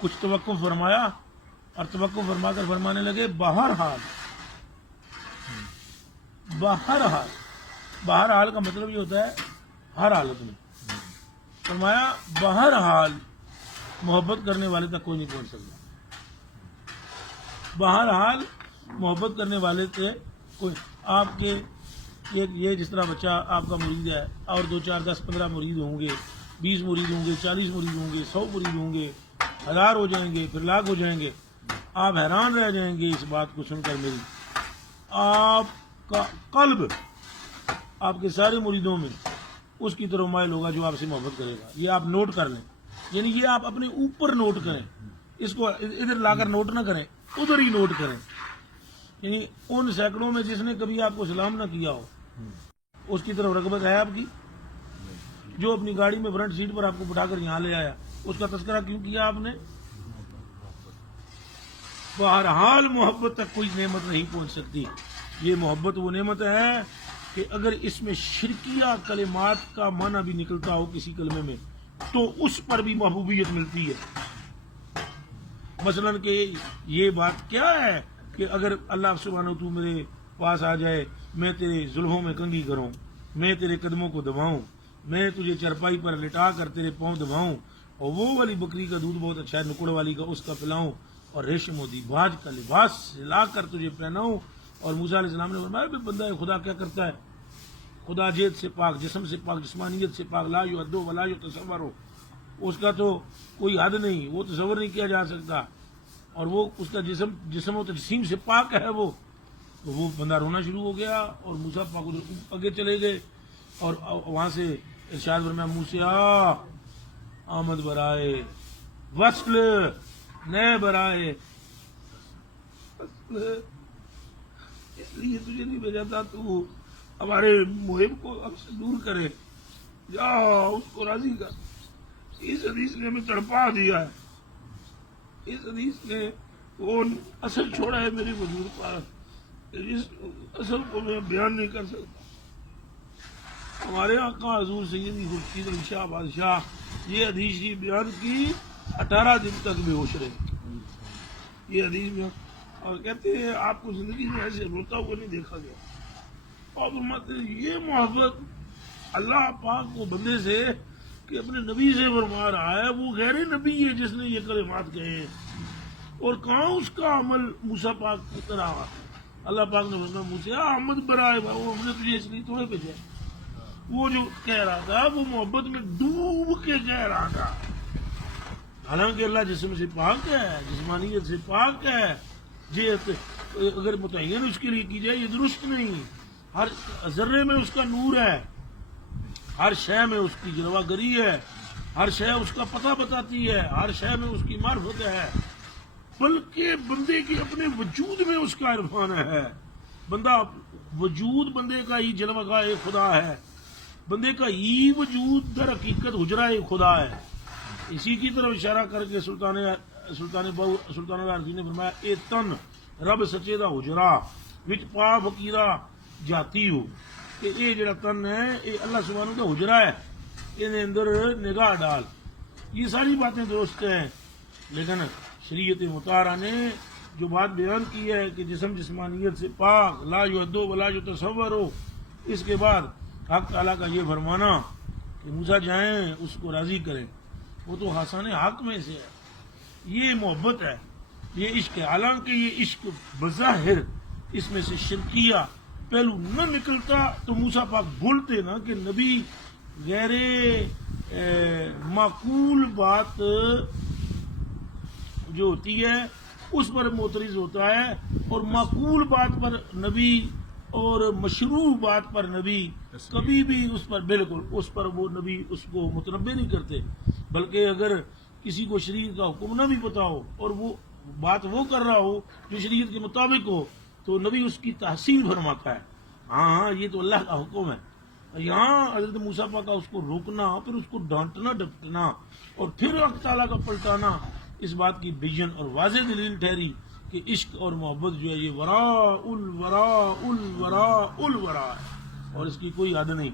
کچھ توقف فرمایا اور توقف فرما کر فرمانے لگے بہرحال بہرحال کا مطلب یہ ہوتا ہے ہر حالت میں. فرمایا بہرحال محبت کرنے والے تک کوئی نہیں پہنچ سکتا. بہرحال محبت کرنے والے سے کوئی آپ کے یہ جس طرح بچہ آپ کا مرید ہے اور 2 4 10 15 مرید ہوں گے, 20 مرید ہوں گے, 40 مرید ہوں گے, 100 مرید ہوں گے, 1000 ہو جائیں گے, پھر لاکھ ہو جائیں گے. آپ حیران رہ جائیں گے اس بات کو سن کر میری. آپ کا قلب آپ کے سارے مریدوں میں اس کی طرف مائل ہوگا جو آپ سے محبت کرے گا. یہ آپ نوٹ کر لیں, یعنی یہ آپ اپنے اوپر نوٹ کریں, اس کو ادھر لا کر نوٹ نہ کریں, ادھر ہی نوٹ کریں. یعنی ان سینکڑوں میں جس نے کبھی آپ کو سلام نہ کیا ہو اس کی طرف رغبت ہے آپ کی. جو اپنی گاڑی میں فرنٹ سیٹ پر آپ کو بٹھا کر یہاں لے آیا اس کا تذکرہ کیوں کیا آپ نے؟ بہرحال محبت تک کوئی نعمت نہیں پہنچ سکتی. یہ محبت وہ نعمت ہے کہ اگر اس میں شرکیہ کلمات کا معنی بھی نکلتا ہو کسی کلمے میں تو اس پر بھی محبوبیت ملتی ہے. مثلا کہ یہ بات کیا ہے کہ اگر اللہ سبحانہ تو میرے پاس آ جائے, میں تیرے زلفوں میں کنگھی کروں, میں تیرے قدموں کو دباؤں, میں تجھے چرپائی پر لٹا کر تیرے پاؤں دباؤں, اور وہ والی بکری کا دودھ بہت اچھا ہے نکڑ والی کا اس کا پلاؤں, اور ریشم و دیباج کا لباس لا کر تجھے پہناؤں. اور موسیٰ علیہ السلام نے فرمایا بھی بندہ خدا کیا کرتا ہے؟ خدا جیت سے پاک, جسم سے پاک, جسمانیت سے پاک, لا یعد ولا یتصور ہو, اس کا تو کوئی حد نہیں, وہ تصور نہیں کیا جا سکتا. اور وہ اس کا جسم و تجسیم سے پاک ہے وہ. تو وہ بندہ رونا شروع ہو گیا اور موسیٰ پاک ادھر آگے چلے گئے اور وہاں سے ارشاد فرمایا موسیٰ آمد برائے وصل نئے برائے وصل, اس لیے تجھے نہیں بھیجا تھا تو ہمارے محب کو اب سے دور کرے, جا اس کو راضی کر. اس حدیث نے ہمیں تڑپا دیا ہے, اس حدیث نے وہ اثر چھوڑا ہے میرے وجود پر, اس اثر کو میں بیان نہیں کر سکتا. ہمارے آقا حضور سیدی خورشید علی شاہ بادشاہ یہ حدیث ہی بیان کی 18 دن تک بے ہوش رہے. یہ حدیث میں اور کہتے ہیں آپ کو زندگی میں ایسے روتا ہوا نہیں دیکھا گیا. اور فرماتے ہیں یہ محبت اللہ پاک کو بندے سے کہ اپنے نبی سے فرما رہا ہے, وہ غیر نبی ہے جس نے یہ کلمات کہے ہیں, اور کہاں اس کا عمل موسیٰ پاک کی طرح. اللہ پاک نے فرمایا موسیٰ احمد برائے, وہ ہم نے تجھے اس لیے تھوڑے بھیجا. وہ جو کہہ رہا تھا وہ محبت میں ڈوب کے کہہ رہا تھا. حالانکہ اللہ جسم سے پاک ہے, جسمانیت سے پاک ہے, یہ اگر متعین اس کے لیے کی جائے یہ درست نہیں. ہر ذرے میں اس کا نور ہے, ہر شے میں اس کی جلوہ گری ہے, ہر شے اس کا پتہ بتاتی ہے, ہر شے میں اس کی معرفت ہے, بلکہ بندے کے اپنے وجود میں اس کا عرفان ہے. بندہ وجود بندے کا ہی جلوہ گاہ خدا ہے, بندے کا ہی وجود در حقیقت حجرہ خدا ہے. اسی کی طرف اشارہ کر کے سلطان عارفین نے فرمایا اے تن رب سچے دا حجرہ وچ پا فقیرہ جاتی ہو, کہ یہ جڑا تن ہے یہ اللہ سبحانہ کا حجرہ ہے, یہ اندر نگاہ ڈال. یہ ساری باتیں درست ہیں, لیکن شریعت مطہرہ نے جو بات بیان کی ہے کہ جسم جسمانیت سے پاک, لا یعد ولا یتصور ہو, اس کے بعد حق تعالیٰ کا یہ فرمانا کہ موسیٰ جائیں اس کو راضی کریں, وہ تو حسان حق میں سے ہے. یہ محبت ہے, یہ عشق ہے. حالانکہ یہ عشق بظاہر اس میں سے شرکیہ پہلو نہ نکلتا تو موسیٰ پاک بولتے نا کہ نبی غیر معقول بات جو ہوتی ہے اس پر معترض ہوتا ہے, اور معقول بات پر نبی اور مشروع بات پر نبی کبھی بھی اس پر بالکل اس پر وہ نبی اس کو متنبع نہیں کرتے. بلکہ اگر کسی کو شریعت کا حکم نہ بھی پتا ہو اور وہ بات وہ کر رہا ہو جو شریعت کے مطابق ہو تو نبی اس کی تحسین فرماتا ہے. ہاں یہ تو اللہ کا حکم ہے. یہاں حضرت موسیٰ پاک کا اس کو روکنا, پھر اس کو ڈانٹنا ڈپٹنا, اور پھر حق تعالیٰ کا پلٹانا اس بات کی بیجن اور واضح دلیل ٹھہری کہ عشق اور محبت جو ہے یہ وراء الورا الورا الورا ہے, اور اس کی کوئی حد نہیں.